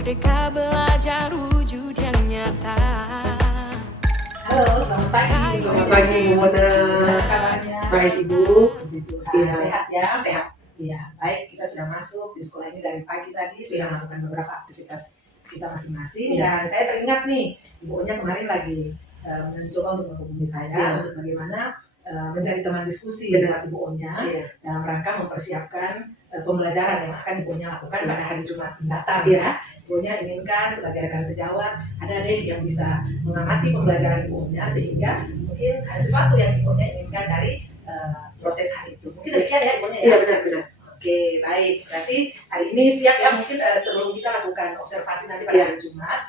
Merdeka belajar wujud yang nyata. Halo, selamat pagi. Selamat pagi, Bu Mona. Gimana kabarnya? Baik, Ibu. Puji Tuhan. Iya. Sehat ya? Sehat. Iya, baik. Kita sudah masuk di sekolah ini dari pagi tadi, sudah Iya. melakukan beberapa aktivitas kita masing-masing. Iya. Dan saya teringat nih, Ibunya kemarin lagi mencoba untuk menghubungi saya Iya. untuk bagaimana mencari teman diskusi Benar. buat Ibunya Iya. dalam rangka mempersiapkan pembelajaran yang akan Ibunya lakukan Iya. pada hari Jumat mendatang Iya. ya. Ibunya inginkan sebagai rekan sejawat ada deh yang bisa mengamati pembelajaran Ibunya sehingga mungkin ada sesuatu yang Ibunya inginkan dari proses hari itu. Mungkin demikian ya Ibunya ya. Iya, benar. Oke, baik. Berarti hari ini siap ya, mungkin sebelum kita lakukan observasi nanti pada Iya. hari Jumat,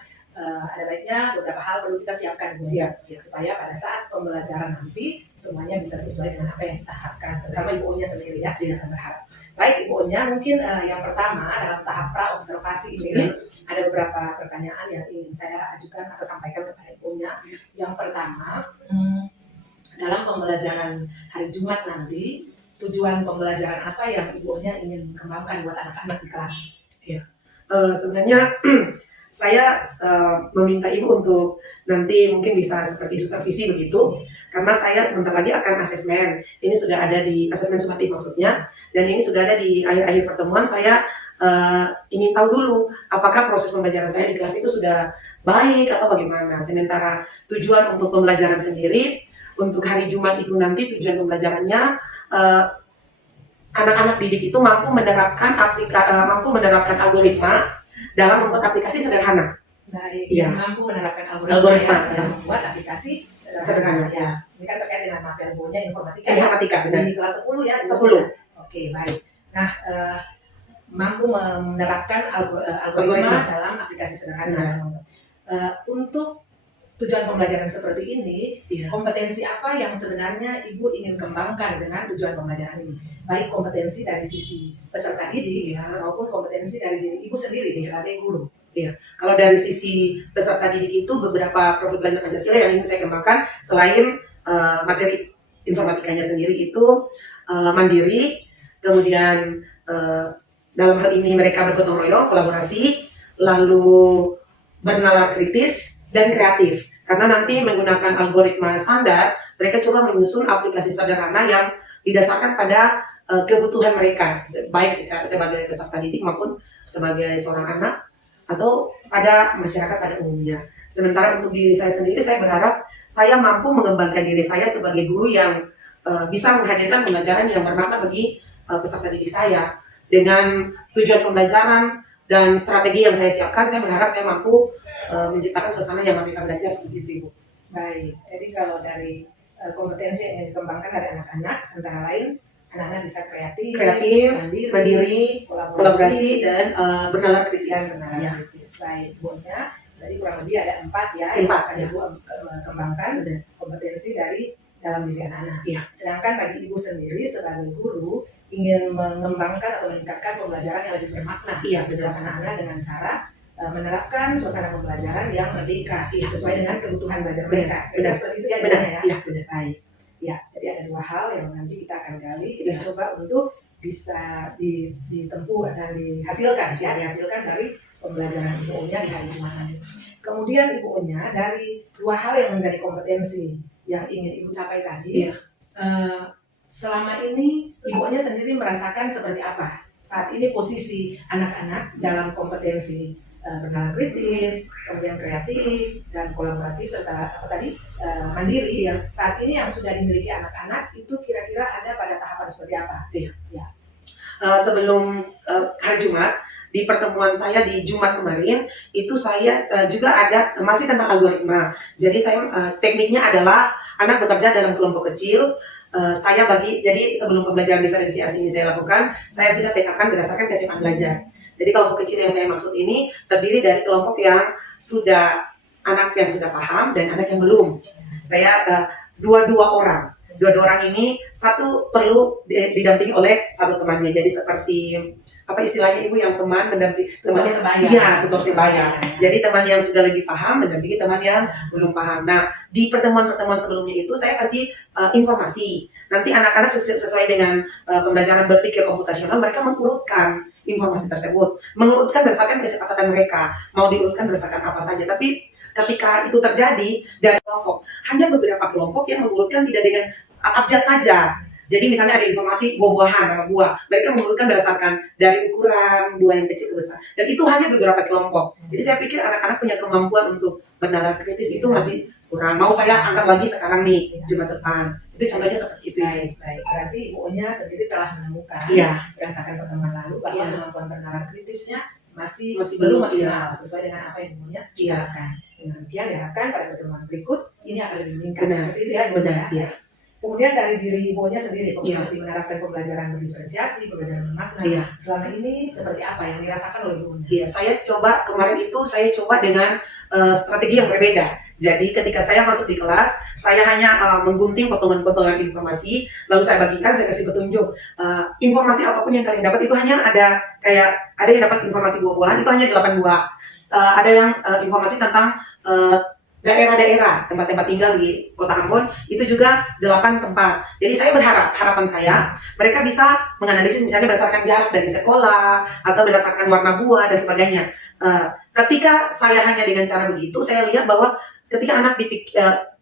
ada baiknya beberapa hal perlu kita siapkan Bu. Siap. Ya, supaya pada saat pembelajaran nanti semuanya bisa sesuai dengan apa yang kita harapkan, terutama Ibunya sendiri ya, Iya. kita berharap. Baik Ibunya, mungkin yang pertama dalam tahap pra observasi ini Iya. ada beberapa pertanyaan yang ingin saya ajukan atau sampaikan kepada Ibunya. Yang pertama, dalam pembelajaran hari Jumat nanti, tujuan pembelajaran apa yang Ibunya ingin kembangkan buat anak-anak di kelas? Sebenarnya saya meminta Ibu untuk nanti mungkin bisa seperti supervisi begitu, karena saya sebentar lagi akan asesmen. Ini sudah ada di asesmen sumatif maksudnya, dan ini sudah ada di akhir-akhir pertemuan. Saya ingin tahu dulu apakah proses pembelajaran saya di kelas itu sudah baik atau bagaimana. Sementara tujuan untuk pembelajaran sendiri untuk hari Jumat itu nanti tujuan pembelajarannya anak-anak didik itu mampu menerapkan algoritma dalam membuat aplikasi sederhana. Baik, Iya. mampu menerapkan Algoritma, algoritma ya. yang membuat aplikasi Sederhana, ya. Ini kan terkait dengan materi Ibunya informatika. Informatika, benar. Di kelas 10 ya. 10. Oke, baik. Nah, mampu menerapkan algoritma Algoritma. dalam aplikasi sederhana. Untuk tujuan pembelajaran seperti ini, Iya. kompetensi apa yang sebenarnya Ibu ingin kembangkan dengan tujuan pembelajaran ini? Baik kompetensi dari sisi peserta didik maupun kompetensi dari diri Ibu sendiri sebagai guru. Kalau dari sisi peserta didik itu beberapa profil belajar Pancasila yang ingin saya kembangkan selain materi informatikanya sendiri itu mandiri, kemudian dalam hal ini mereka bergotong royong, kolaborasi, lalu bernalar kritis dan kreatif. Karena nanti menggunakan algoritma standar, mereka coba menyusun aplikasi sederhana yang didasarkan pada kebutuhan mereka, baik sebagai peserta didik maupun sebagai seorang anak atau pada masyarakat pada umumnya. Sementara untuk diri saya sendiri, saya berharap saya mampu mengembangkan diri saya sebagai guru yang bisa menghadirkan pembelajaran yang bermakna bagi peserta didik saya. Dengan tujuan pembelajaran dan strategi yang saya siapkan, saya berharap saya mampu menciptakan suasana yang mereka belajar seperti itu, Ibu. Baik, jadi kalau dari kompetensi yang ingin dikembangkan dari anak-anak, antara lain anak-anak bisa kreatif, mandiri, kolaborasi, dan bernalar kritis. dan benar Ya. kritis. Baik, Ibunya, jadi kurang lebih ada 4 ya yang Empat, akan ya. Ibu kembangkan Benar. kompetensi dari dalam diri anak-anak. Ya. Sedangkan bagi Ibu sendiri sebagai guru ingin mengembangkan atau meningkatkan pembelajaran yang lebih bermakna Iya, buat benar. anak-anak dengan cara menerapkan suasana pembelajaran yang merdeka sesuai dengan kebutuhan belajar mereka. Benar. Seperti itu ya, Benar, Ibunya ya. iya, benar. Baik. Ya, jadi ada 2 hal yang nanti kita akan gali, kita Ya. coba untuk bisa ditempuh dan dihasilkan dari pembelajaran Ibunya di hari Jumat nanti. Kemudian Ibunya dari 2 hal yang menjadi kompetensi yang ingin Ibu capai tadi, Iya. selama ini Ibunya sendiri merasakan seperti apa saat ini posisi anak-anak dalam kompetensi bernalar kritis, kemudian kreatif dan kolaboratif serta mandiri. Iya. Saat ini yang sudah dimiliki anak-anak itu kira-kira ada pada tahapan seperti apa? Sebelum hari Jumat, di pertemuan saya di Jumat kemarin, itu saya juga ada masih tentang algoritma. Jadi saya tekniknya adalah anak bekerja dalam kelompok kecil. Jadi sebelum pembelajaran diferensiasi ini saya lakukan, saya sudah petakan berdasarkan keseimbangan belajar. Jadi kelompok kecil yang saya maksud ini terdiri dari kelompok yang anak yang sudah paham dan anak yang belum. Saya dua-dua orang ini, satu perlu didampingi oleh satu temannya. Jadi seperti apa istilahnya Ibu, yang teman mendampingi teman sebaya. Iya, tutor sebaya. Jadi teman yang sudah lebih paham mendampingi teman yang belum paham. Nah, di pertemuan-pertemuan sebelumnya itu saya kasih informasi. Nanti anak-anak sesuai dengan pembelajaran berpikir komputasional, mereka mengurutkan informasi tersebut, mengurutkan berdasarkan kesepakatan mereka, mau diurutkan berdasarkan apa saja. Tapi ketika itu terjadi dari kelompok, hanya beberapa kelompok yang mengurutkan tidak dengan abjad saja. Jadi misalnya ada informasi buah-buahan, nama buah, mereka mengurutkan berdasarkan dari ukuran buah yang kecil ke besar. Dan itu hanya beberapa kelompok. Jadi saya pikir anak-anak punya kemampuan untuk bernalar kritis itu masih kurang. Mau saya angkat lagi sekarang nih, Jumat depan. Itu contohnya seperti itu. Baik. Berarti Ibu Onya sendiri telah menemukan berdasarkan pertemuan lalu bahwa kemampuan bernalar kritisnya masih belum maksimal sesuai dengan apa yang Ibu Onya ciptakan. Dengan demikian diharapkan pada pertemuan berikut ini akan lebih meningkat. Seperti itu ya, Ibu Onya. Kemudian dari diri Ibu Onya sendiri, kompetensi menerapkan pembelajaran berdiferensiasi, pembelajaran bermakna. Selama ini seperti apa yang dirasakan oleh Ibu Onya? Saya coba kemarin itu dengan strategi yang berbeda. Jadi ketika saya masuk di kelas, saya hanya menggunting potongan-potongan informasi, lalu saya bagikan, saya kasih petunjuk. Informasi apapun yang kalian dapat itu hanya ada yang dapat informasi buah-buahan, itu hanya 8 buah. Ada yang informasi tentang daerah-daerah, tempat-tempat tinggal di Kota Ambon, itu juga 8 tempat. Jadi saya harapan saya, mereka bisa menganalisis misalnya berdasarkan jarak dari sekolah, atau berdasarkan warna buah, dan sebagainya. Ketika saya hanya dengan cara begitu, saya lihat bahwa ketika anak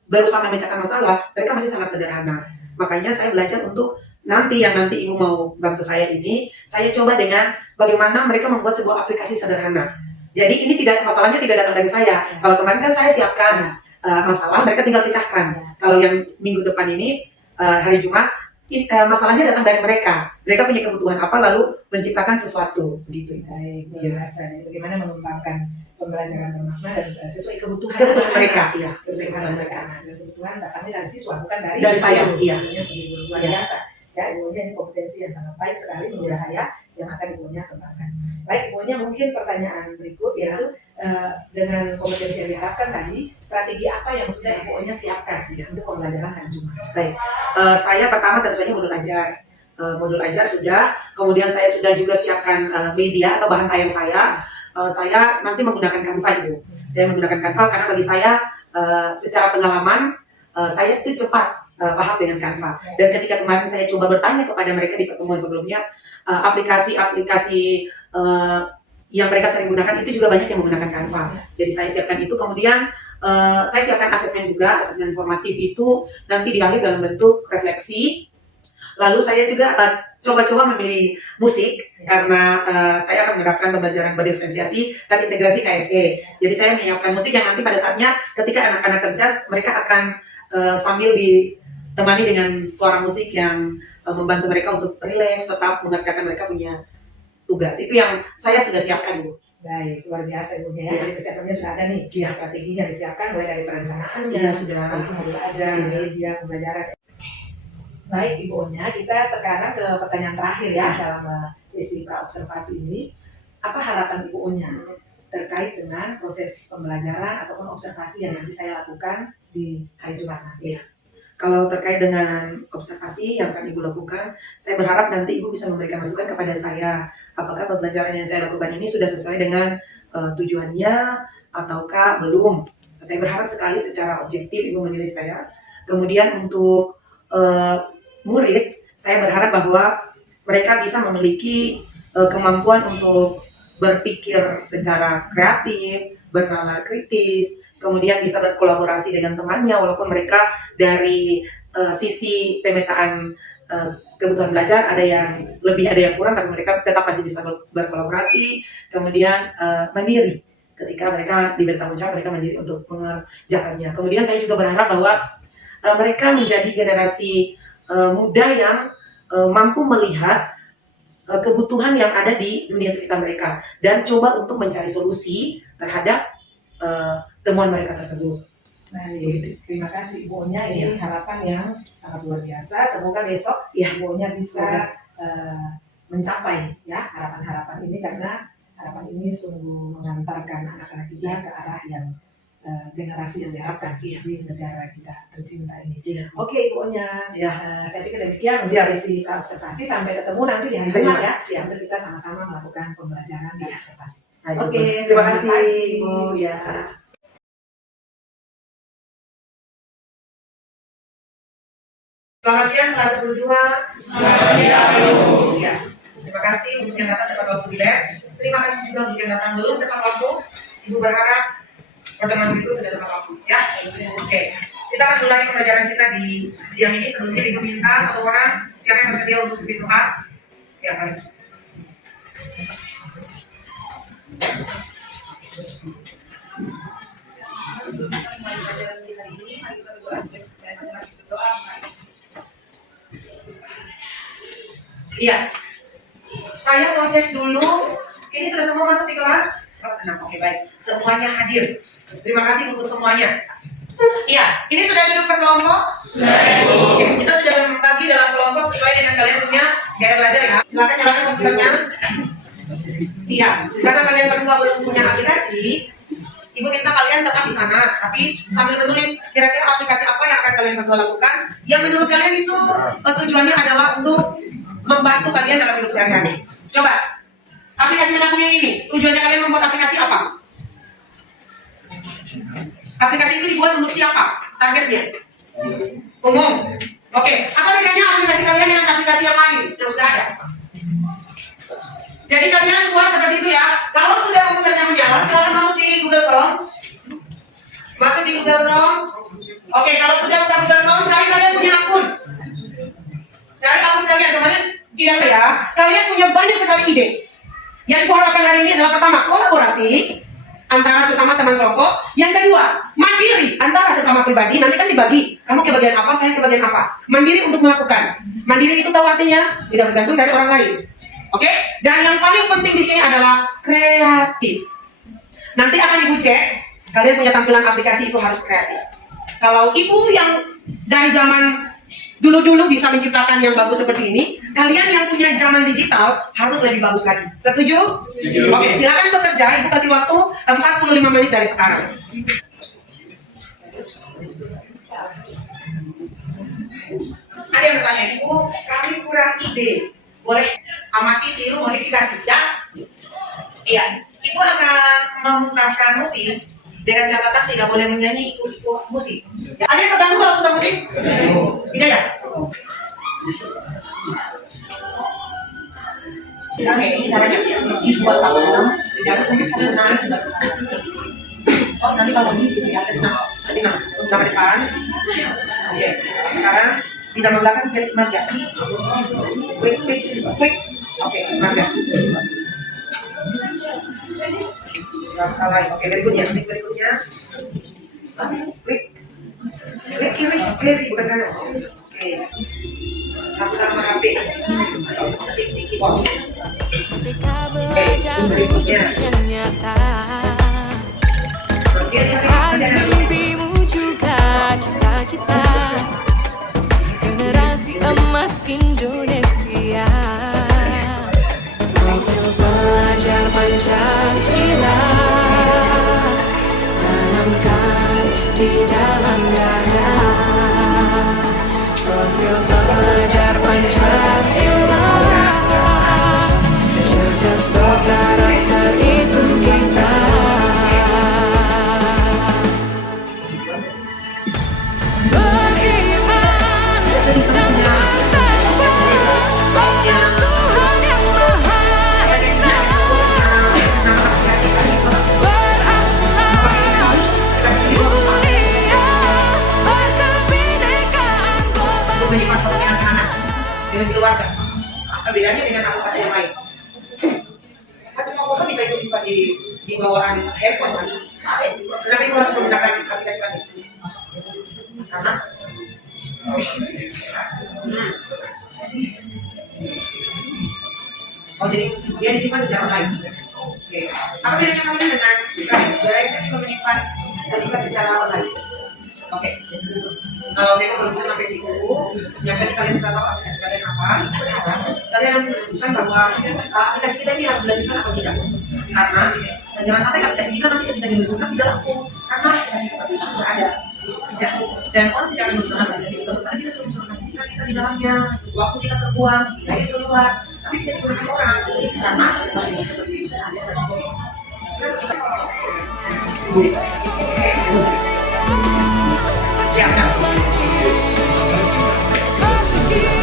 baru sampai memecahkan masalah, mereka masih sangat sederhana. Makanya saya belajar untuk nanti Ibu mau bantu saya ini, saya coba dengan bagaimana mereka membuat sebuah aplikasi sederhana. Jadi ini masalahnya tidak datang dari saya. Kalau kemarin kan saya siapkan masalah, mereka tinggal pecahkan. Kalau yang minggu depan ini, hari Jumat, masalahnya datang dari mereka. Mereka punya kebutuhan apa, lalu menciptakan sesuatu. Begitu. Baik, biasa. Bagaimana mengembangkan pembelajaran bermakna dan sesuai kebutuhan mereka. Sesuai kebutuhan mereka. Dan kebutuhan datangnya dari siswa, bukan dari saya. Ini sebagai guru luar biasa. Ya, Ibu Onya ini kompetensi yang sangat baik sekali menurut saya yang akan Ibu Onya kembangkan. Baik, Ibu Onya, mungkin pertanyaan berikut yaitu dengan kompetensi yang diharapkan tadi, strategi apa yang sudah Ibu Onya siapkan untuk pembelajaran hari Jumat? Baik, saya pertama tentu saja modul ajar. Modul ajar sudah, kemudian saya sudah juga siapkan media atau bahan tayang saya. Saya nanti menggunakan Canva, Ibu. Saya menggunakan Canva karena bagi saya secara pengalaman saya itu cepat paham dengan Canva. Dan ketika kemarin saya coba bertanya kepada mereka di pertemuan sebelumnya, aplikasi-aplikasi yang mereka sering gunakan itu juga banyak yang menggunakan Canva. Jadi saya siapkan itu, kemudian saya siapkan asesmen juga, asesmen formatif itu nanti di akhir dalam bentuk refleksi. Lalu saya juga coba-coba memilih musik karena saya akan menerapkan pembelajaran berdiferensiasi dan integrasi KSE. Jadi saya menyiapkan musik yang nanti pada saatnya ketika anak-anak kerja mereka akan sambil ditemani dengan suara musik yang membantu mereka untuk rileks, tetap mengerjakan mereka punya tugas. Itu yang saya sudah siapkan, Bu. Baik, luar biasa Ibu ya. Jadi persiapannya sudah ada nih. Strateginya disiapkan mulai dari perencanaannya, sudah. Modul ajar, media, pembelajaran. Baik Ibu Onya, kita sekarang ke pertanyaan terakhir ya dalam sesi praobservasi ini. Apa harapan Ibu Onya terkait dengan proses pembelajaran ataupun observasi yang nanti saya lakukan di hari Jumat nanti? Kalau terkait dengan observasi yang akan Ibu lakukan, saya berharap nanti Ibu bisa memberikan masukan kepada saya. Apakah pembelajaran yang saya lakukan ini sudah sesuai dengan tujuannya ataukah belum? Saya berharap sekali secara objektif Ibu menilai saya. Kemudian untuk murid, saya berharap bahwa mereka bisa memiliki kemampuan untuk berpikir secara kreatif, bernalar kritis, kemudian bisa berkolaborasi dengan temannya walaupun mereka dari sisi pemetaan kebutuhan belajar ada yang lebih, ada yang kurang, tapi mereka tetap masih bisa berkolaborasi, kemudian mandiri. Ketika mereka diberi tanggung jawab, mereka mandiri untuk mengerjakannya. Kemudian saya juga berharap bahwa mereka menjadi generasi muda yang mampu melihat kebutuhan yang ada di dunia sekitar mereka dan coba untuk mencari solusi terhadap temuan mereka tersebut. Baik, terima kasih Ibu Onya. Ini harapan yang sangat luar biasa. Semoga besok Ibu Onya bisa mencapai ya harapan-harapan ini, karena harapan ini sungguh mengantarkan anak-anak kita ke arah yang generasi yang diharapkan di negara kita tercinta ini. Oke Ibu Onya, saya pikir demikian untuk sesi observasi. Sampai ketemu nanti di hari Jumat ya, untuk kita sama-sama melakukan pembelajaran dan observasi. Oke, terima kasih Ibu. Selamat siang kelas 12. Selamat siang. Terima kasih untuk yang datang tepat waktu di lab. Terima kasih juga untuk yang datang belum tepat waktu. Ibu berharap pertemuan berikut sudah tepat waktu, ya. Oke. Kita akan mulai pembelajaran kita di siang ini. Sebelumnya Ibu minta satu orang siapa yang bersedia untuk bikin doa? Ya, baik. Iya. Saya mau cek dulu. Ini sudah semua masuk di kelas? Tenang, oke baik. Semuanya hadir. Terima kasih untuk semuanya. Iya, ini sudah duduk per kelompok? Oke, kita sudah membagi dalam kelompok sesuai dengan kalian punya gaya belajar ya. Silakan nyalakan komputernya. Iya, karena kalian berdua belum punya aplikasi, Ibu minta kalian tetap di sana, tapi sambil menulis kira-kira aplikasi apa yang akan kalian berdua lakukan. Yang menurut kalian itu tujuannya adalah untuk membantu kalian dalam hidup sehari-hari. Coba, aplikasi menabung yang ini, tujuannya kalian membuat aplikasi apa? Aplikasi itu dibuat untuk siapa? Targetnya? Umum. Oke, apa bedanya aplikasi kalian dengan aplikasi yang lain yang sudah ada? Jadi kalian buat seperti itu ya. Kalau sudah komputernya menyala, silakan masuk di Google Chrome. Masuk di Google Chrome. Oke, kalau sudah buka Google Chrome, cari kalian punya akun. Cari akun kalian, teman-teman. Tidak ya. Kalian punya banyak sekali ide. Yang kuharapkan hari ini adalah pertama, kolaborasi antara sesama teman kelompok. Yang kedua, mandiri antara sesama pribadi. Nanti kan dibagi. Kamu ke bagian apa, saya ke bagian apa. Mandiri untuk melakukan. Mandiri itu tahu artinya tidak bergantung dari orang lain. Oke? Dan yang paling penting di sini adalah kreatif. Nanti akan Ibu cek, kalian punya tampilan aplikasi itu harus kreatif. Kalau Ibu yang dari zaman dulu-dulu bisa menciptakan yang bagus seperti ini, kalian yang punya zaman digital harus lebih bagus lagi. Setuju? Setuju. Oke, silakan bekerja. Ibu kasih waktu 45 menit dari sekarang. Ada yang bertanya, Ibu, kami kurang ide. Boleh amati, tiru, modifikasi, ya? Iya. Ibu akan memutarkan musik dengan catatan tidak boleh menyanyi ikut musik. Ya, ada yang terganggu kalau putar musik? Tidak ya? Oke, ini caranya. Dibuat tangan. Oh, nanti kalau ini gitu ya, nanti nama depan. Oke, sekarang di nama belakang jadi marga. Quick. Oke, marga. Oke, berikutnya. Klik kiri, bukan kanan. Oke. Masukkan nama HP. Klik keyboard. Mereka belajar wujud yang nyata. Raih mimpimu juga cita-cita. Generasi emas Indonesia. Profil pelajar Pancasila. Tanamkan di dalam dada. Profil pelajar Pancasila. Cerdas berkarakter itu kita. Beriman dan bertakwa pada Tuhan yang Maha Esa. Berakhlak mulia, berkebinekaan global. Dengan keluarga. Apa bedanya dengan aplikasi yang lain? Kan semua foto bisa Ibu simpan di bawaan handphone kan? Kenapa Ibu harus menggunakan aplikasi tadi? Karena oh, jadi dia disimpan secara online. Oke. Apa bedanya kalian dengan Drive? Drive kan juga menyimpan secara online. Oke. Kalau memang belum bisa sampai situ, yang tadi kalian sudah tahu aplikasi kalian apa, kalian harus menentukan bahwa aplikasi kita ini harus dilanjutkan atau tidak. Karena jangan sampai aplikasi kita nanti ketika diluncurkan tidak laku, karena aplikasi seperti itu sudah ada. Ya. Dan orang tidak akan menggunakan aplikasi itu karena kita sudah mencurahkan kita di dalamnya, waktu kita terbuang, biaya keluar, tapi tidak digunakan orang karena aplikasi seperti itu sudah ada. Berpikir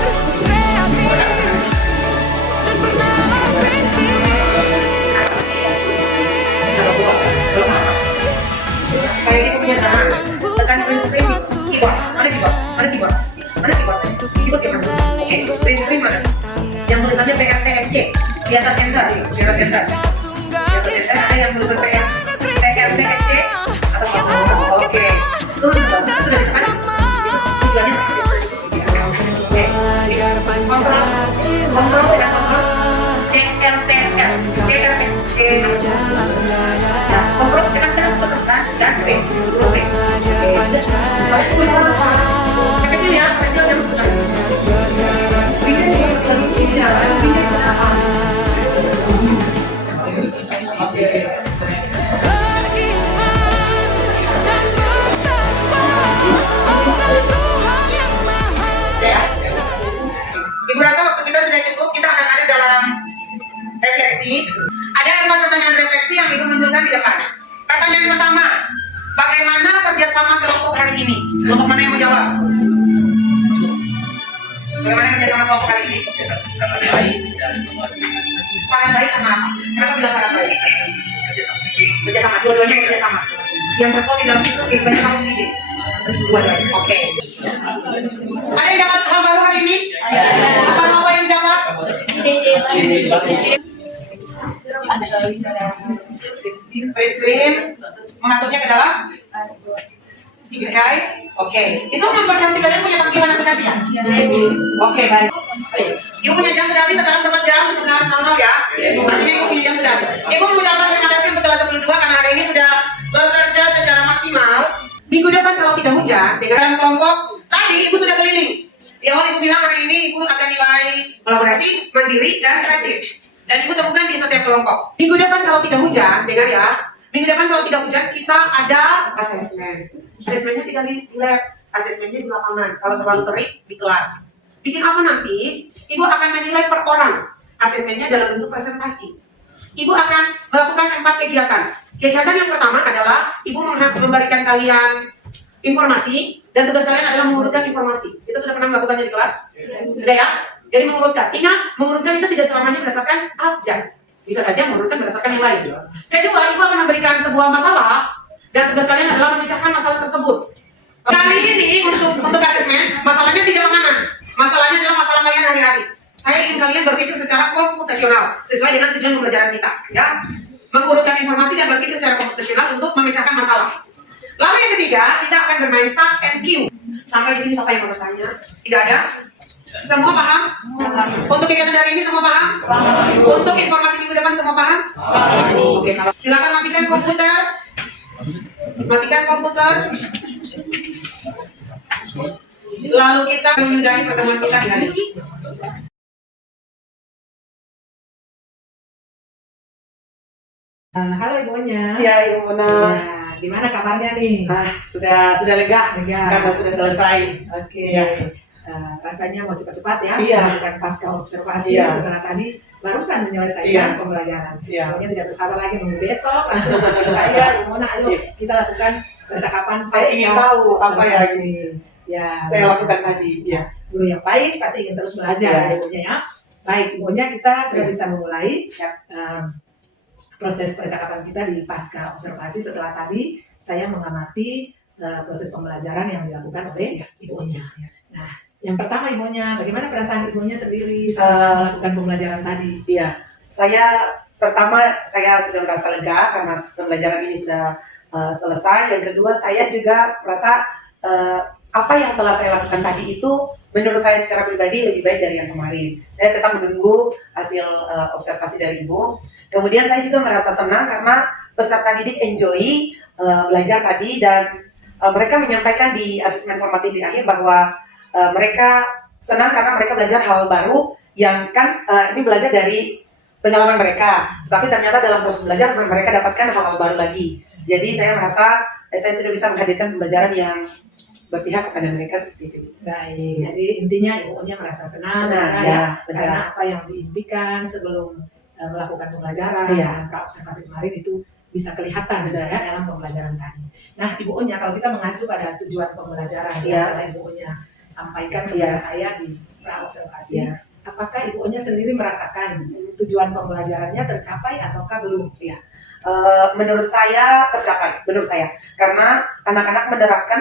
kreatif dan pernah punya tangan, tekan print screen di keyboard. Mana keyboard? Mana keyboard? Mana keyboard? Keyboard yang mana? Oke, print screen mana? Yang tulisannya PRTSC di atas enter, di atas enter. Di atas enter ada yang tulisan PRTSC atas bawah. Oke, turun ke bawah. Sudah ditekan. Tujuannya oke. Kontrol ya, kontrol. CLTR, CLTC. Nah, kontrol tekan dan P. Oke. Kecil ya, kecil yang Beriman dan bertakwa pada Tuhan yang Maha Esa. Ibu rasa waktu kita sudah cukup, kita akan ada dalam refleksi. Ada 4 pertanyaan refleksi yang Ibu munculkan di depan. Pertanyaan pertama, bagaimana kerjasama kelompok hari ini? Kelompok mana yang mau jawab? Bagaimana kerjasama kelompok hari ini? Sangat baik dan Sangat baik sama apa? Kenapa bilang sangat baik? Kerjasama, dua-duanya kerjasama. Yang tertuang di dalam itu banyak kamu sendiri. Dua-duanya, oke. Ada yang dapat hal baru hari ini? Apa yang dapat? Print screen, mengaturnya ke dalam? Bingkai? Oke. Itu mempercantik kalian punya tampilan aplikasi ya? Oke, baik. Ibu punya jam sudah habis, sekarang tepat jam 11.00 ya? Artinya Ibu punya jam sudah habis. Ibu mengucapkan terima kasih untuk kelas 12 karena hari ini sudah bekerja secara maksimal. Minggu depan kalau tidak hujan, dengan kelompok tadi Ibu sudah keliling. Di awal Ibu bilang hari ini Ibu akan nilai kolaborasi, mandiri, dan kreatif. Dan Ibu temukan di setiap kelompok. Minggu depan kalau tidak hujan, dengar ya. Minggu depan kalau tidak hujan, kita ada asesmen. Asesmennya tidak di lab, asesmennya di lapangan. Kalau terlalu terik, di kelas. Bikin apa nanti? Ibu akan menilai per orang. Asesmennya dalam bentuk presentasi. Ibu akan melakukan 4 kegiatan. Kegiatan yang pertama adalah Ibu memberikan kalian informasi, dan tugas kalian adalah mengurutkan informasi. Itu sudah pernah melakukannya di kelas? Sudah ya? Jadi mengurutkan. Ingat, mengurutkan itu tidak selamanya berdasarkan abjad. Bisa saja mengurutkan berdasarkan yang lain. Kedua, Ibu akan memberikan sebuah masalah, dan tugas kalian adalah memecahkan masalah tersebut. Kali ini untuk asesmen, masalahnya tidak makanan. Masalahnya adalah masalah kalian hari-hari. Saya ingin kalian berpikir secara komputasional sesuai dengan tujuan pembelajaran kita, ya. Mengurutkan informasi dan berpikir secara komputasional untuk memecahkan masalah. Lalu yang ketiga, kita akan bermain start and queue. Sampai di sini siapa yang mau bertanya? Tidak ada? Semua paham? Untuk kegiatan hari ini semua paham? Untuk informasi minggu depan semua paham? Oke, silakan matikan komputer. Matikan komputer. Lalu kita menyudahi pertemuan kita di hari ini. Halo Ibunya. Ya, Ibu Mona. Ya, gimana kabarnya nih? Sudah lega Lega. karena sudah selesai. Oke. Ya. Rasanya mau cepat-cepat ya. Iya. Melakukan pasca observasi Iya. setelah tadi barusan menyelesaikan Iya. pembelajaran. Iya. Pokoknya tidak bersabar lagi nunggu besok langsung panggil saya, Ibu Mona, ayo Iya. kita lakukan percakapan Saya ingin tahu apa yang observasi. Ya. saya lakukan tadi. Ya. Guru yang baik pasti ingin terus belajar Iya. ya, Ibunya ya. Baik, Ibunya kita sudah bisa memulai proses percakapan kita di pasca observasi. Setelah tadi saya mengamati proses pembelajaran yang dilakukan oleh Ibunya. Nah, yang pertama Ibunya, bagaimana perasaan Ibunya sendiri saat melakukan pembelajaran tadi? Iya, saya sudah merasa lega karena pembelajaran ini sudah selesai. Yang kedua, saya juga merasa apa yang telah saya lakukan tadi itu menurut saya secara pribadi lebih baik dari yang kemarin. Saya tetap menunggu hasil observasi dari Ibu. Kemudian saya juga merasa senang karena peserta didik enjoy belajar tadi, dan mereka menyampaikan di asesmen formatif di akhir bahwa mereka senang karena mereka belajar hal baru yang kan ini belajar dari pengalaman mereka, tapi ternyata dalam proses belajar mereka dapatkan hal-hal baru lagi. Jadi saya merasa saya sudah bisa menghadirkan pembelajaran yang berpihak kepada mereka seperti itu. Baik, jadi intinya Ibunya merasa senang ya, karena apa yang diimpikan sebelum melakukan pembelajaran dan pra-observasi kemarin itu bisa kelihatan ya dalam pembelajaran tadi. Nah, Ibunya kalau kita mengacu pada tujuan pembelajaran yang Ibunya sampaikan kepada saya di pra-observasi, apakah Ibunya sendiri merasakan tujuan pembelajarannya tercapai ataukah belum? Ya. Menurut saya tercapai, menurut saya, karena anak-anak menerapkan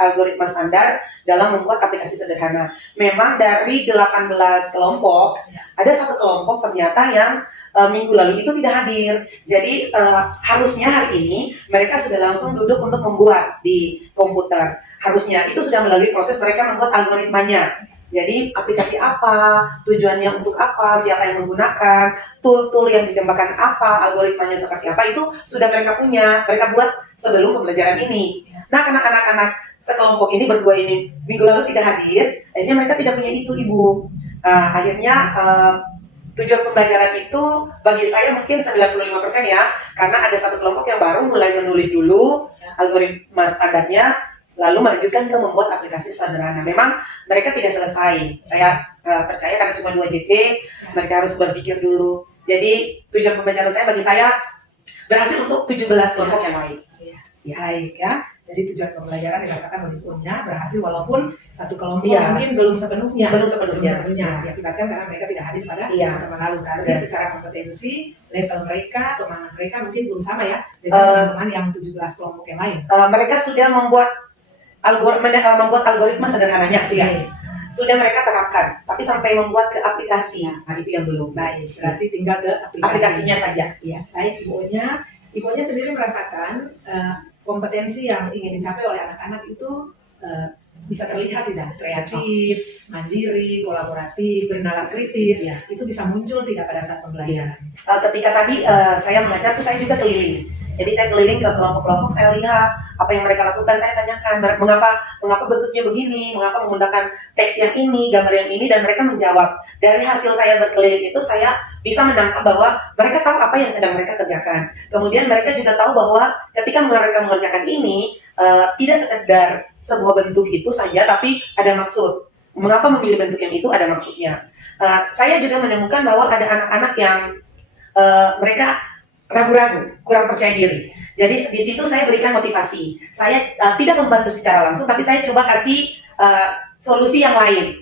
algoritma standar dalam membuat aplikasi sederhana. Memang dari 18 kelompok, ada satu kelompok ternyata yang minggu lalu itu tidak hadir. Jadi harusnya hari ini mereka sudah langsung duduk untuk membuat di komputer. Harusnya itu sudah melalui proses mereka membuat algoritmanya. Jadi aplikasi apa, tujuannya untuk apa, siapa yang menggunakan, tool-tool yang dikembangkan apa, algoritmanya seperti apa, itu sudah mereka punya, mereka buat sebelum pembelajaran ini. Nah, karena anak-anak sekelompok ini berdua ini minggu lalu tidak hadir, akhirnya mereka tidak punya itu, Ibu. Akhirnya tujuan pembelajaran itu bagi saya mungkin 95% ya, karena ada satu kelompok yang baru mulai menulis dulu algoritma standarnya, lalu melanjutkan ke membuat aplikasi sederhana. Memang mereka tidak selesai. Saya percaya karena cuma 2 JP, mereka harus berpikir dulu. Jadi tujuan pembelajaran saya bagi saya berhasil untuk 17 kelompok yang lain. Baik ya. Jadi tujuan pembelajaran dirasakan oleh ibunya berhasil walaupun satu kelompok Iya. mungkin belum sepenuhnya. Belum sepenuhnya. Diakibatkan karena mereka tidak hadir pada Iya. teman lalu. Berarti Iya. secara kompetensi, level mereka, pemahaman mereka mungkin belum sama ya dengan teman-teman yang 17 kelompok yang lain. Mereka sudah membuat algoritma sederhananya sudah mereka terapkan, tapi sampai membuat ke aplikasi, nah itu yang belum. Baik, berarti tinggal ke Aplikasinya saja. Ya, baik ibunya sendiri merasakan kompetensi yang ingin dicapai oleh anak-anak itu bisa terlihat tidak? Kreatif, mandiri, kolaboratif, bernalar kritis, itu bisa muncul tidak pada saat pembelajaran? Ketika tadi saya mengajar tuh saya juga keliling. Jadi saya keliling ke kelompok-kelompok, saya lihat apa yang mereka lakukan, saya tanyakan mengapa bentuknya begini, mengapa menggunakan teks yang ini, gambar yang ini, dan mereka menjawab. Dari hasil saya berkeliling itu saya bisa menangkap bahwa mereka tahu apa yang sedang mereka kerjakan. Kemudian mereka juga tahu bahwa ketika mereka mengerjakan ini tidak sekedar sebuah bentuk itu saja, tapi ada maksud. Mengapa memilih bentuk yang itu ada maksudnya. Saya juga menemukan bahwa ada anak-anak yang mereka ragu-ragu, kurang percaya diri. Jadi di situ saya berikan motivasi. Saya tidak membantu secara langsung, tapi saya coba kasih solusi yang lain.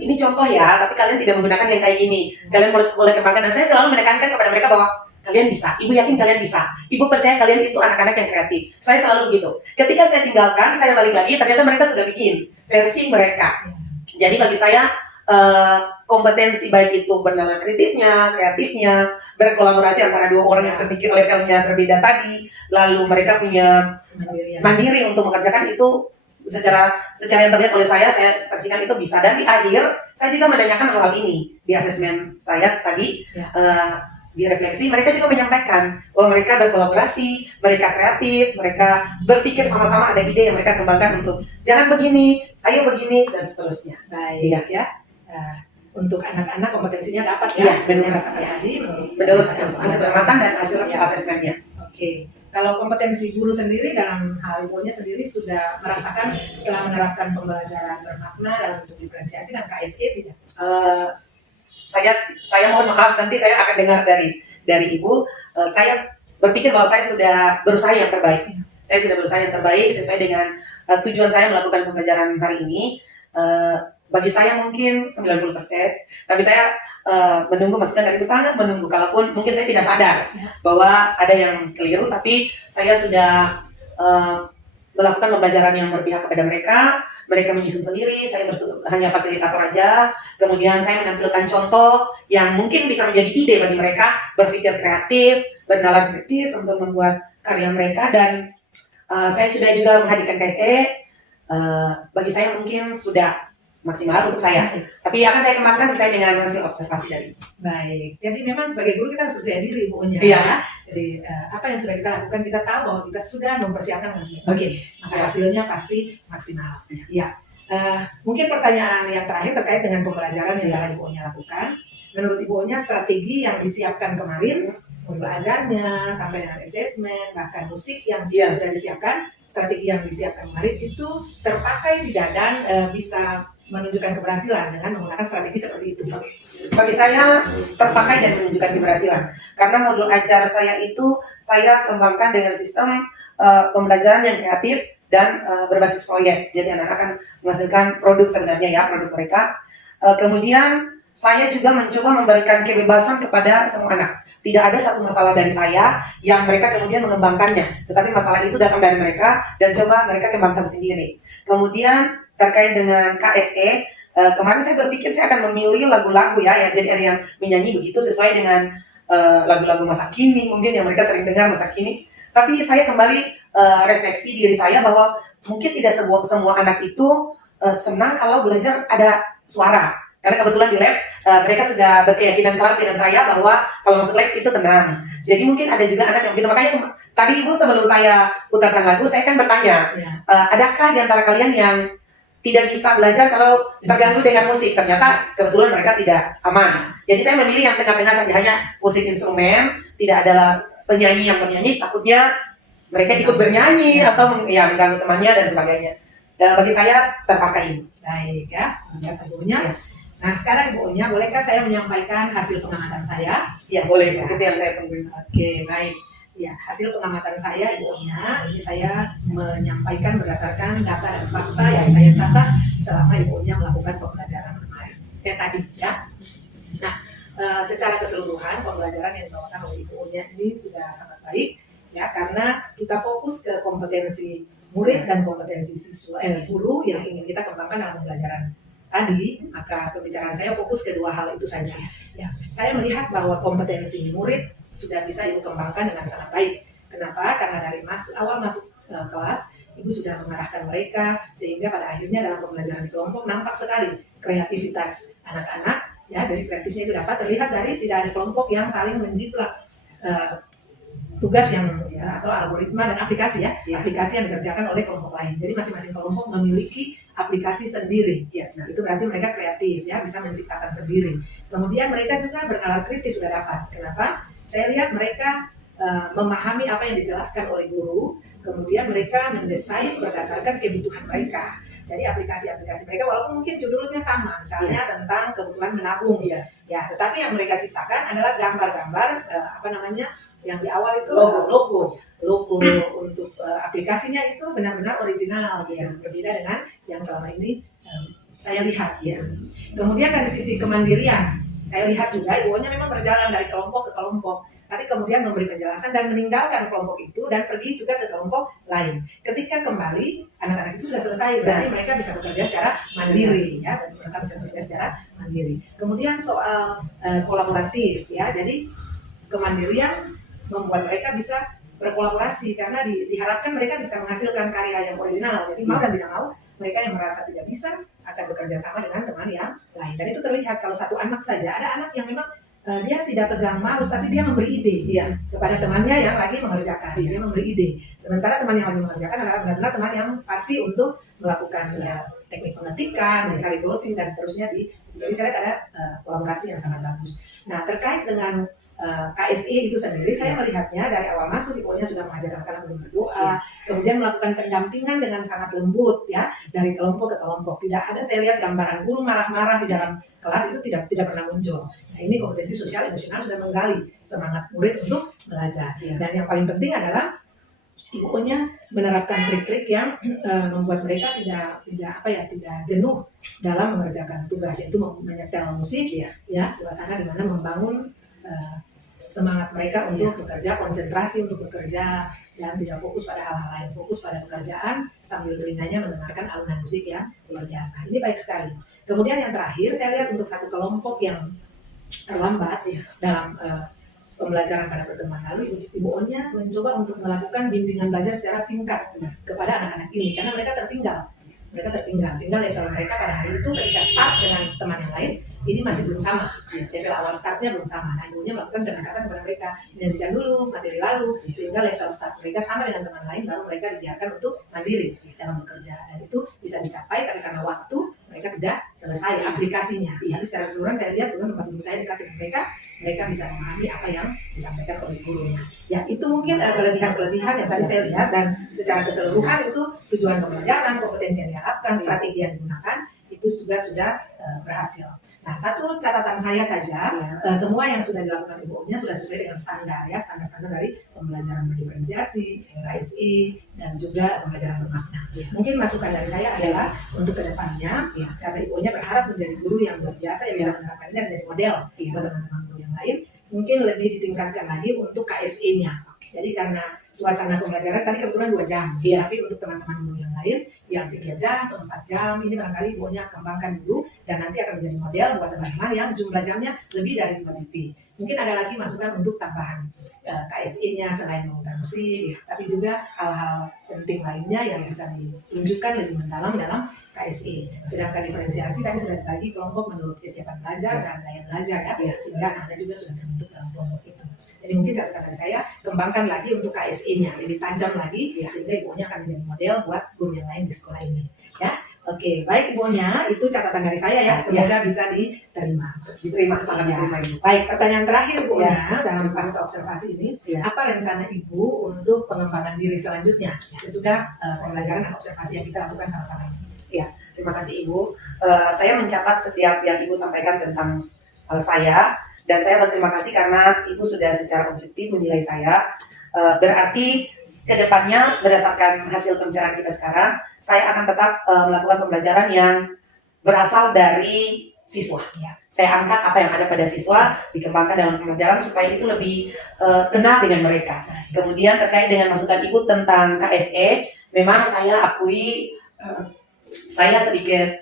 Ini contoh ya, tapi kalian tidak menggunakan yang kayak gini. Kalian boleh kembangkan. Dan saya selalu menekankan kepada mereka bahwa kalian bisa. Ibu yakin kalian bisa. Ibu percaya kalian itu anak-anak yang kreatif. Saya selalu begitu. Ketika saya tinggalkan, saya balik lagi, ternyata mereka sudah bikin versi mereka. Jadi bagi saya kompetensi baik itu bernalar kritisnya, kreatifnya, berkolaborasi antara dua orang yang berpikir levelnya berbeda tadi, lalu mereka punya mandiri untuk mengerjakan itu secara yang terlihat oleh saya saksikan itu bisa. Dan di akhir saya juga menanyakan hal ini di asesmen saya tadi, di refleksi mereka juga menyampaikan bahwa mereka berkolaborasi, mereka kreatif, mereka berpikir sama-sama, ada ide yang mereka kembangkan untuk jangan begini, ayo begini, dan seterusnya. Baik ya. Untuk anak-anak kompetensinya dapat benar rasakan tadi menurut hasil pengamatan dan hasil asesmennya. Oke. Kalau kompetensi guru sendiri dalam hal ibunya sendiri sudah merasakan telah menerapkan pembelajaran bermakna dalam bentuk diferensiasi dan KSE tidak? Saya mohon maaf, nanti saya akan dengar dari ibu. Saya berpikir bahwa saya sudah berusaha yang terbaik. Saya sudah berusaha yang terbaik sesuai dengan tujuan saya melakukan pembelajaran hari ini. Bagi saya mungkin 90%, tapi saya menunggu masukan dari ibu, sangat menunggu. Kalaupun mungkin saya tidak sadar bahwa ada yang keliru, tapi saya sudah melakukan pembelajaran yang berpihak kepada mereka menyusun sendiri, saya hanya fasilitator aja. Kemudian saya menampilkan contoh yang mungkin bisa menjadi ide bagi mereka berpikir kreatif, bernalar kritis untuk membuat karya mereka. Dan saya sudah juga menghadirkan KSE, bagi saya mungkin sudah maksimal untuk saya, tapi akan saya kembangkan sesuai dengan hasil observasi dari. Baik, jadi memang sebagai guru kita harus percaya diri ibunya. Jadi apa yang sudah kita lakukan, kita tahu bahwa kita sudah mempersiapkan hasilnya. Maka hasilnya pasti maksimal. Mungkin pertanyaan yang terakhir terkait dengan pembelajaran yang telah ibunya lakukan. Menurut ibunya strategi yang disiapkan kemarin, modul ajarnya sampai dengan asesmen, bahkan musik yang sudah disiapkan, strategi yang disiapkan kemarin itu terpakai tidak dan bisa menunjukkan keberhasilan dengan menggunakan strategi seperti itu. Bagi saya terpakai dan menunjukkan keberhasilan karena modul ajar saya itu saya kembangkan dengan sistem pembelajaran yang kreatif dan berbasis proyek. Jadi anak-anak akan menghasilkan produk sebenarnya produk mereka. Kemudian saya juga mencoba memberikan kebebasan kepada semua anak. Tidak ada satu masalah dari saya yang mereka kemudian mengembangkannya, tetapi masalah itu datang dari mereka dan coba mereka kembangkan sendiri. Kemudian terkait dengan KSE, kemarin saya berpikir saya akan memilih lagu-lagu ya, jadi ada yang menyanyi begitu sesuai dengan lagu-lagu masa kini mungkin yang mereka sering dengar masa kini. Tapi saya kembali refleksi diri saya bahwa mungkin tidak semua anak itu senang kalau belajar ada suara. Karena kebetulan di lab mereka sudah berkeyakinan keras dengan saya bahwa kalau masuk lab itu tenang. Jadi mungkin ada juga anak yang begitu. Makanya tadi Ibu sebelum saya putarkan lagu, saya kan bertanya, adakah di antara kalian yang tidak bisa belajar kalau terganggu dengan musik? Ternyata kebetulan mereka tidak aman. Jadi saya memilih yang tengah-tengah saja, hanya musik instrumen, tidak ada penyanyi yang bernyanyi, takutnya mereka ikut bernyanyi atau mengganggu temannya dan sebagainya. Bagi saya terpakai. Baik ya, biasa Ibunya. Ya. Nah sekarang Ibunya, bolehkah saya menyampaikan hasil pengamatan saya? Ya boleh, itu yang saya tunggu. Oke, baik. Ya, hasil pengamatan saya Ibunya, ini saya menyampaikan berdasarkan data dan fakta yang saya catat selama Ibunya melakukan pembelajaran kemarin. Tadi ya. Nah, secara keseluruhan pembelajaran yang dibawakan oleh Ibunya ini sudah sangat baik ya, karena kita fokus ke kompetensi murid dan kompetensi siswa guru yang ingin kita kembangkan dalam pembelajaran tadi, maka pembicaraan saya fokus ke dua hal itu saja. Ya, saya melihat bahwa kompetensi murid sudah bisa Ibu kembangkan dengan sangat baik. Kenapa? Karena dari awal masuk kelas, Ibu sudah mengarahkan mereka sehingga pada akhirnya dalam pembelajaran di kelompok nampak sekali kreativitas anak-anak. Ya, jadi kreatifnya itu dapat terlihat dari tidak ada kelompok yang saling menjiplak tugas yang atau algoritma dan aplikasi aplikasi yang dikerjakan oleh kelompok lain. Jadi masing-masing kelompok memiliki aplikasi sendiri. Nah, itu berarti mereka kreatif ya, bisa menciptakan sendiri. Kemudian mereka juga bernalar kritis sudah dapat. Kenapa? Saya lihat mereka memahami apa yang dijelaskan oleh guru, kemudian mereka mendesain berdasarkan kebutuhan mereka. Jadi aplikasi-aplikasi mereka walaupun mungkin judulnya sama, misalnya tentang kebutuhan menabung, ya, tetapi yang mereka ciptakan adalah gambar-gambar yang di awal itu logo untuk aplikasinya itu benar-benar original, berbeda dengan yang selama ini saya lihat. Kemudian dari sisi kemandirian, saya lihat juga Ibunya memang berjalan dari kelompok ke kelompok, tapi kemudian memberi penjelasan dan meninggalkan kelompok itu dan pergi juga ke kelompok lain. Ketika kembali, anak-anak itu sudah selesai, berarti mereka bisa bekerja secara mandiri, ya, dan mereka bisa bekerja secara mandiri. Kemudian soal kolaboratif, ya, jadi kemandirian membuat mereka bisa berkolaborasi karena diharapkan mereka bisa menghasilkan karya yang original. Jadi mau dan tidak mau, mereka yang merasa tidak bisa akan bekerja sama dengan teman yang lain. Dan itu terlihat kalau satu anak saja, ada anak yang memang dia tidak pegang mouse, tapi dia memberi ide kepada temannya yang lagi mengerjakan. Dia memberi ide. Sementara teman yang lagi mengerjakan adalah benar-benar teman yang fasih untuk melakukan teknik pengetikan, mencari browsing dan seterusnya. Jadi saya lihat ada kolaborasi yang sangat bagus. Nah, terkait dengan KSE itu sendiri, saya melihatnya dari awal masuk Ibunya sudah mengajarkan anak untuk berdoa, kemudian melakukan pendampingan dengan sangat lembut ya, dari kelompok ke kelompok. Tidak ada saya lihat gambaran guru marah-marah di dalam kelas, itu tidak pernah muncul. Nah, ini kompetensi sosial emosional sudah menggali semangat murid untuk belajar. Dan yang paling penting adalah Ibunya menerapkan trik-trik yang membuat mereka tidak jenuh dalam mengerjakan tugas, yaitu menyetel musik ya, suasana di mana membangun semangat mereka untuk bekerja, konsentrasi untuk bekerja, dan tidak fokus pada hal-hal lain, fokus pada pekerjaan sambil telinganya mendengarkan alunan musik yang luar biasa. Ini baik sekali. Kemudian yang terakhir, saya lihat untuk satu kelompok yang terlambat dalam pembelajaran pada pertemuan lalu, Ibunya mencoba untuk melakukan bimbingan belajar secara singkat kepada anak-anak ini, karena mereka tertinggal sehingga level mereka pada hari itu ketika start dengan teman yang lain ini masih belum sama, level awal startnya belum sama. Nah, Ibunya melakukan pendekatan kepada mereka, menyajikan dulu materi lalu sehingga level start mereka sama dengan teman lain, lalu mereka dibiarkan untuk mandiri dalam bekerja, dan itu bisa dicapai tapi karena waktu mereka tidak selesai aplikasinya. Tapi secara keseluruhan saya lihat dengan tempat duduk saya dekat dengan mereka bisa memahami apa yang disampaikan oleh gurunya. Ya, itu mungkin kelebihan-kelebihan yang tadi saya lihat, dan secara keseluruhan itu tujuan pembelajaran, kompetensi yang diharapkan, strategi yang digunakan itu juga sudah berhasil. Nah, satu catatan saya saja, Ya. semua yang sudah dilakukan Ibu Onya sudah sesuai dengan standar ya, standar-standar dari pembelajaran berdiferensiasi, KSI, dan juga pembelajaran bermakna. Mungkin masukan dari saya adalah untuk kedepannya, karena Ibu Onya berharap menjadi guru yang luar biasa yang bisa menerapkan ini dan menjadi model buat teman-teman guru yang lain, mungkin lebih ditingkatkan lagi untuk KSE-nya. Jadi karena suasana pembelajaran tadi kebetulan 2 jam, tapi untuk teman-teman guru yang lain yang 3 jam, 4 jam, ini barangkali Ibu Onya kembangkan dulu dan nanti akan menjadi model buat teman-teman yang jumlah jamnya lebih dari 5 GP. Mungkin ada lagi masukan untuk tambahan KSE-nya selain memutar musik, tapi juga hal-hal penting lainnya yang bisa ditunjukkan lebih mendalam dalam KSE. Sedangkan diferensiasi tadi sudah dibagi kelompok menurut kesiapan belajar dan daya belajar ya, sehingga Anda juga sudah terbentuk dalam kelompok itu. Jadi mungkin catatan dari saya, kembangkan lagi untuk KSE-nya, lebih tajam lagi, sehingga Ibu Onya akan menjadi model buat guru yang lain di sekolah ini. Ya, oke, baik Ibu Onya, itu catatan dari saya ya, semoga bisa diterima. Diterima, sangat diterima Ibu. Baik, pertanyaan terakhir Bu Onya dalam pasca observasi ini, apa rencana Ibu untuk pengembangan diri selanjutnya sesudah pembelajaran dan observasi yang kita lakukan sama-sama ini? Terima kasih Ibu. Saya mencatat setiap yang Ibu sampaikan tentang saya, dan saya berterima kasih karena Ibu sudah secara objektif menilai saya. Berarti kedepannya berdasarkan hasil pembicaraan kita sekarang, saya akan tetap melakukan pembelajaran yang berasal dari siswa. Saya angkat apa yang ada pada siswa, dikembangkan dalam pembelajaran supaya itu lebih kenal dengan mereka. Kemudian terkait dengan masukan Ibu tentang KSE, memang saya akui saya sedikit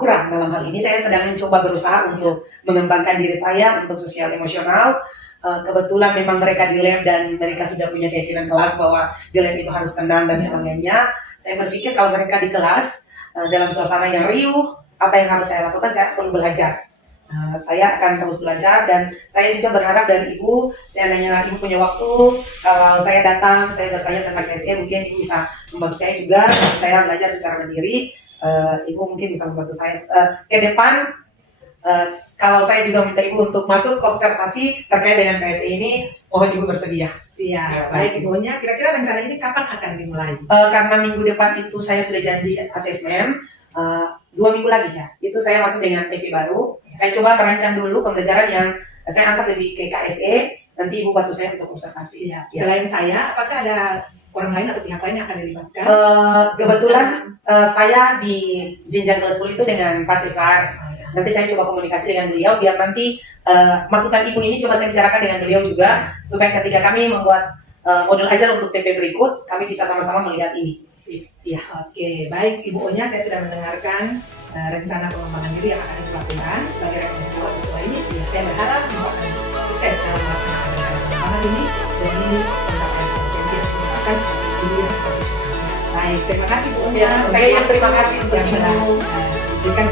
kurang dalam hal ini. Saya sedang mencoba berusaha untuk mengembangkan diri saya untuk sosial emosional. Kebetulan memang mereka di lab dan mereka sudah punya keyakinan kelas bahwa di lab itu harus tenang dan sebagainya. Saya berpikir kalau mereka di kelas dalam suasana yang riuh, apa yang harus saya lakukan? Saya perlu belajar. Saya akan terus belajar dan saya juga berharap dari Ibu, seandainya Ibu punya waktu, kalau saya datang, saya bertanya tentang KSE, mungkin Ibu bisa membantu saya juga. Saya belajar secara mandiri. Ibu mungkin bisa membantu saya ke depan. Kalau saya juga minta Ibu untuk masuk ke observasi terkait dengan KSE ini, mohon Ibu bersedia. Siap. Baik Ibu Onya, kira-kira rencana ini kapan akan dimulai? Karena minggu depan itu saya sudah janji asesmen, 2 minggu lagi ya, itu saya masuk dengan TP baru. Saya coba merancang dulu pembelajaran yang saya angkat lebih ke KSE, nanti Ibu bantu saya untuk observasi. Siap. Selain saya, apakah ada orang lain atau pihak lain yang akan dilibatkan? Kebetulan saya di jenjang kelas 10 itu dengan Pak Cesar. Nanti saya coba komunikasi dengan beliau biar nanti masukan Ibu ini coba saya bicarakan dengan beliau juga supaya ketika kami membuat modul ajar untuk TP berikut, kami bisa sama-sama melihat ini. Iya, oke. Baik Ibu Onya, saya sudah mendengarkan rencana pengembangan diri yang akan dilakukan sebagai rekomendasi buat sekolah ini. Saya berharap Ibu akan sukses dalam melaksanakan rencana pengembangan ini demi pencapaian kompetensi yang dilakukan sebagai guru yang profesional. Baik, terima kasih Bu Onya. Saya yang terima kasih untuk yang Ibu. diberikan